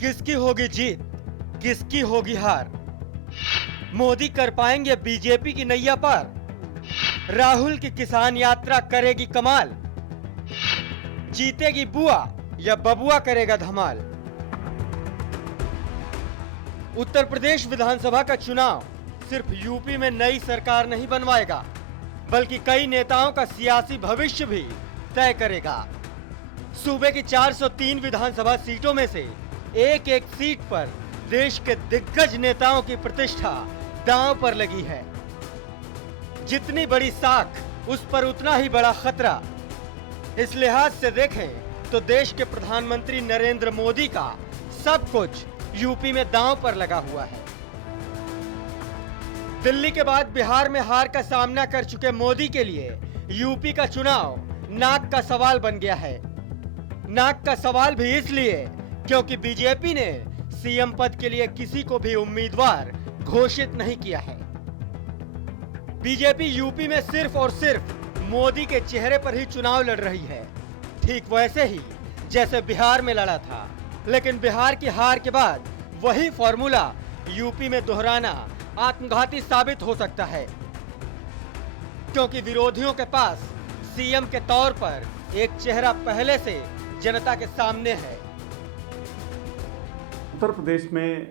किसकी होगी जीत, किसकी होगी हार? मोदी कर पाएंगे बीजेपी की नैया पार? राहुल की किसान यात्रा करेगी कमाल? जीतेगी बुआ या बबुआ करेगा धमाल? उत्तर प्रदेश विधानसभा का चुनाव सिर्फ यूपी में नई सरकार नहीं बनवाएगा, बल्कि कई नेताओं का सियासी भविष्य भी तय करेगा। सूबे की 403 विधानसभा सीटों में से एक एक सीट पर देश के दिग्गज नेताओं की प्रतिष्ठा दांव पर लगी है। जितनी बड़ी साख, उस पर उतना ही बड़ा खतरा। इस लिहाज से देखें तो देश के प्रधानमंत्री नरेंद्र मोदी का सब कुछ यूपी में दांव पर लगा हुआ है। दिल्ली के बाद बिहार में हार का सामना कर चुके मोदी के लिए यूपी का चुनाव नाक का सवाल बन गया है। नाक का सवाल भी इसलिए क्योंकि बीजेपी ने सीएम पद के लिए किसी को भी उम्मीदवार घोषित नहीं किया है। बीजेपी यूपी में सिर्फ और सिर्फ मोदी के चेहरे पर ही चुनाव लड़ रही है, ठीक वैसे ही जैसे बिहार में लड़ा था। लेकिन बिहार की हार के बाद वही फॉर्मूला यूपी में दोहराना आत्मघाती साबित हो सकता है, क्योंकि विरोधियों के पास सीएम के तौर पर एक चेहरा पहले से जनता के सामने है। उत्तर प्रदेश में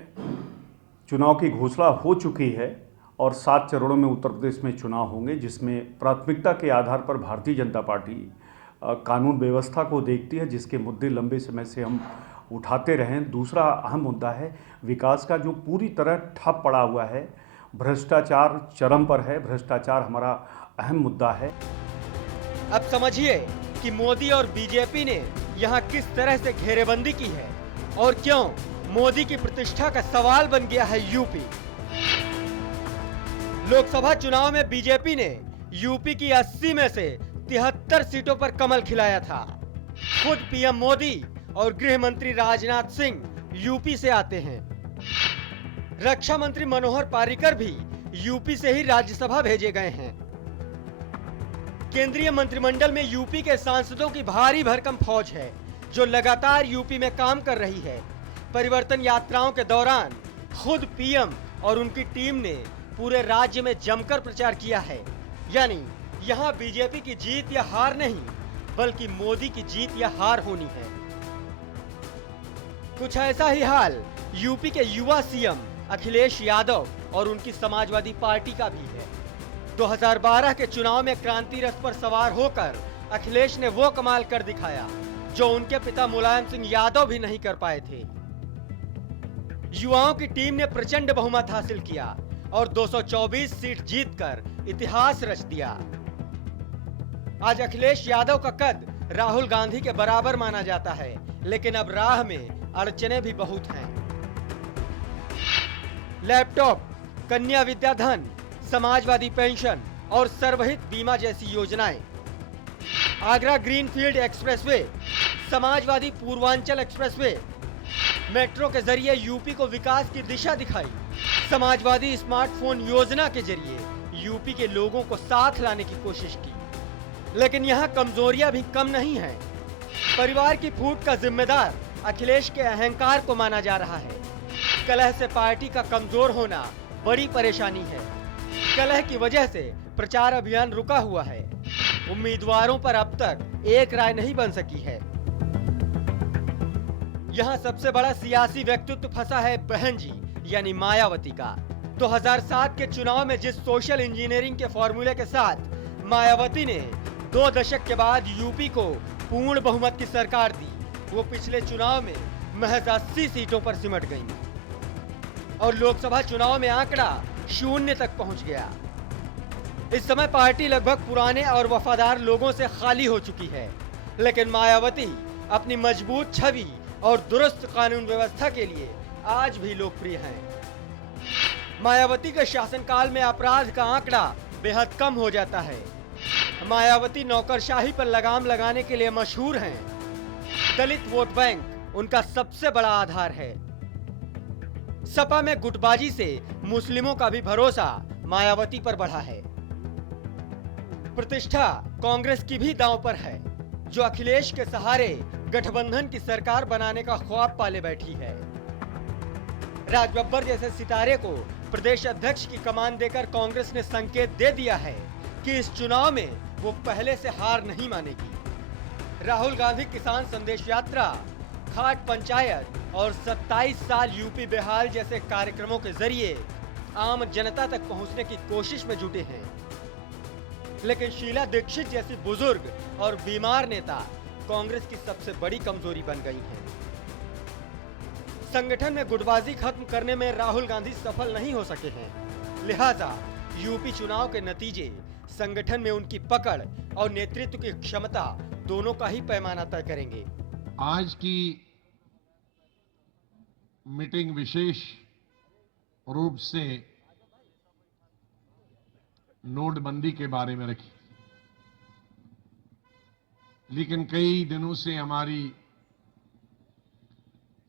चुनाव की घोषणा हो चुकी है और 7 चरणों में उत्तर प्रदेश में चुनाव होंगे, जिसमें प्राथमिकता के आधार पर भारतीय जनता पार्टी कानून व्यवस्था को देखती है, जिसके मुद्दे लंबे समय से हम उठाते रहें। दूसरा अहम मुद्दा है विकास का, जो पूरी तरह ठप पड़ा हुआ है। भ्रष्टाचार चरम पर है, भ्रष्टाचार हमारा अहम मुद्दा है। अब समझिए कि मोदी और बीजेपी ने यहाँ किस तरह से घेरेबंदी की है और क्यों मोदी की प्रतिष्ठा का सवाल बन गया है यूपी। लोकसभा चुनाव में बीजेपी ने यूपी की 80 में से 73 सीटों पर कमल खिलाया था। खुद पीएम मोदी और गृह मंत्री राजनाथ सिंह यूपी से आते हैं। रक्षा मंत्री मनोहर पार्रिकर भी यूपी से ही राज्यसभा भेजे गए हैं। केंद्रीय मंत्रिमंडल में यूपी के सांसदों की भारी भरकम फौज है, जो लगातार यूपी में काम कर रही है। परिवर्तन यात्राओं के दौरान खुद पीएम और उनकी टीम ने पूरे राज्य में जमकर प्रचार किया है। यानी यहाँ बीजेपी की जीत या हार नहीं, बल्कि मोदी की जीत या हार होनी है। कुछ ऐसा ही हाल यूपी के युवा सीएम अखिलेश यादव और उनकी समाजवादी पार्टी का भी है। 2012 के चुनाव में क्रांति रथ पर सवार होकर अखिलेश ने वो कमाल कर दिखाया जो उनके पिता मुलायम सिंह यादव भी नहीं कर पाए थे। युवाओं की टीम ने प्रचंड बहुमत हासिल किया और 224 सीट जीतकर इतिहास रच दिया। आज अखिलेश यादव का कद राहुल गांधी के बराबर माना जाता है, लेकिन अब राह में अड़चने भी बहुत हैं। लैपटॉप, कन्या विद्याधन, समाजवादी पेंशन और सर्वहित बीमा जैसी योजनाएं, Agra greenfield expressway, Samajwadi Purvanchal expressway, metro के जरिए यूपी को विकास की दिशा दिखाई। समाजवादी स्मार्टफोन योजना के जरिए यूपी के लोगों को साथ लाने की कोशिश की। लेकिन यहाँ कमजोरियां भी कम नहीं हैं। परिवार की फूट का जिम्मेदार अखिलेश के अहंकार को माना जा रहा है। कलह से पार्टी का कमजोर होना बड़ी परेशानी है। कलह की वजह से प्रचार अभियान रुका हुआ है। उम्मीदवारों पर अब तक एक राय नहीं बन सकी है। यहाँ सबसे बड़ा सियासी व्यक्तित्व फंसा है बहन जी यानी मायावती का। 2007 के चुनाव में जिस सोशल इंजीनियरिंग के फॉर्मूले के साथ मायावती ने 2 दशक के बाद यूपी को पूर्ण बहुमत की सरकार दी, वो पिछले चुनाव में महज 80 सीटों पर सिमट गई और लोकसभा चुनाव में आंकड़ा 0 तक पहुंच गया। इस समय पार्टी लगभग पुराने और वफादार लोगों से खाली हो चुकी है, लेकिन मायावती अपनी मजबूत छवि और दुरुस्त कानून व्यवस्था के लिए आज भी लोकप्रिय हैं। मायावती के शासनकाल में अपराध का आंकड़ा बेहद कम हो जाता है। मायावती नौकरशाही पर लगाम लगाने के लिए मशहूर हैं। दलित वोट बैंक उनका सबसे बड़ा आधार है। सपा में गुटबाजी से मुस्लिमों का भी भरोसा मायावती पर बढ़ा है। प्रतिष्ठा कांग्रेस की भी दांव पर है, जो अखिलेश के सहारे गठबंधन की सरकार बनाने का ख्वाब पाले बैठी है। राज बब्बर जैसे सितारे को प्रदेश अध्यक्ष की कमान देकर कांग्रेस ने संकेत दे दिया है कि इस चुनाव में वो पहले से हार नहीं मानेगी। राहुल गांधी किसान संदेश यात्रा, खाट पंचायत और 27 साल यूपी बेहाल जैसे कार्यक्रमों के जरिए आम जनता तक पहुंचने की कोशिश में जुटे हैं। लेकिन शीला दीक्षित जैसी बुजुर्ग और बीमार नेता कांग्रेस की सबसे बड़ी कमजोरी बन गई हैं। संगठन में गुटबाजी खत्म करने में राहुल गांधी सफल नहीं हो सके हैं। लिहाजा यूपी चुनाव के नतीजे संगठन में उनकी पकड़ और नेतृत्व की क्षमता दोनों का ही पैमाना तय करेंगे। आज की मीटिंग विशेष रूप से नोटबंदी के बारे में रखी, लेकिन कई दिनों से हमारी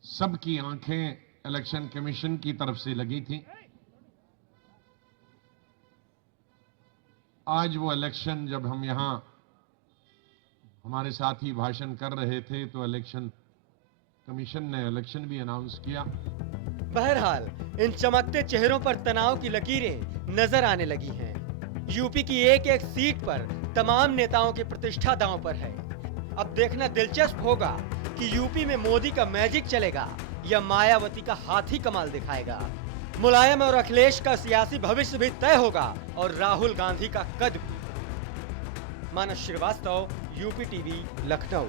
सबकी आंखें इलेक्शन कमीशन की तरफ से लगी थी। आज वो इलेक्शन, जब हम यहां हमारे साथी भाषण कर रहे थे तो इलेक्शन कमीशन ने इलेक्शन भी अनाउंस किया। बहरहाल इन चमकते चेहरों पर तनाव की लकीरें नजर आने लगी हैं। यूपी की एक एक सीट पर तमाम नेताओं की प्रतिष्ठा दांव पर है। अब देखना दिलचस्प होगा कि यूपी में मोदी का मैजिक चलेगा या मायावती का हाथ ही कमाल दिखाएगा। मुलायम और अखिलेश का सियासी भविष्य भी तय होगा और राहुल गांधी का कद भी। मानस श्रीवास्तव, यूपी टीवी, लखनऊ।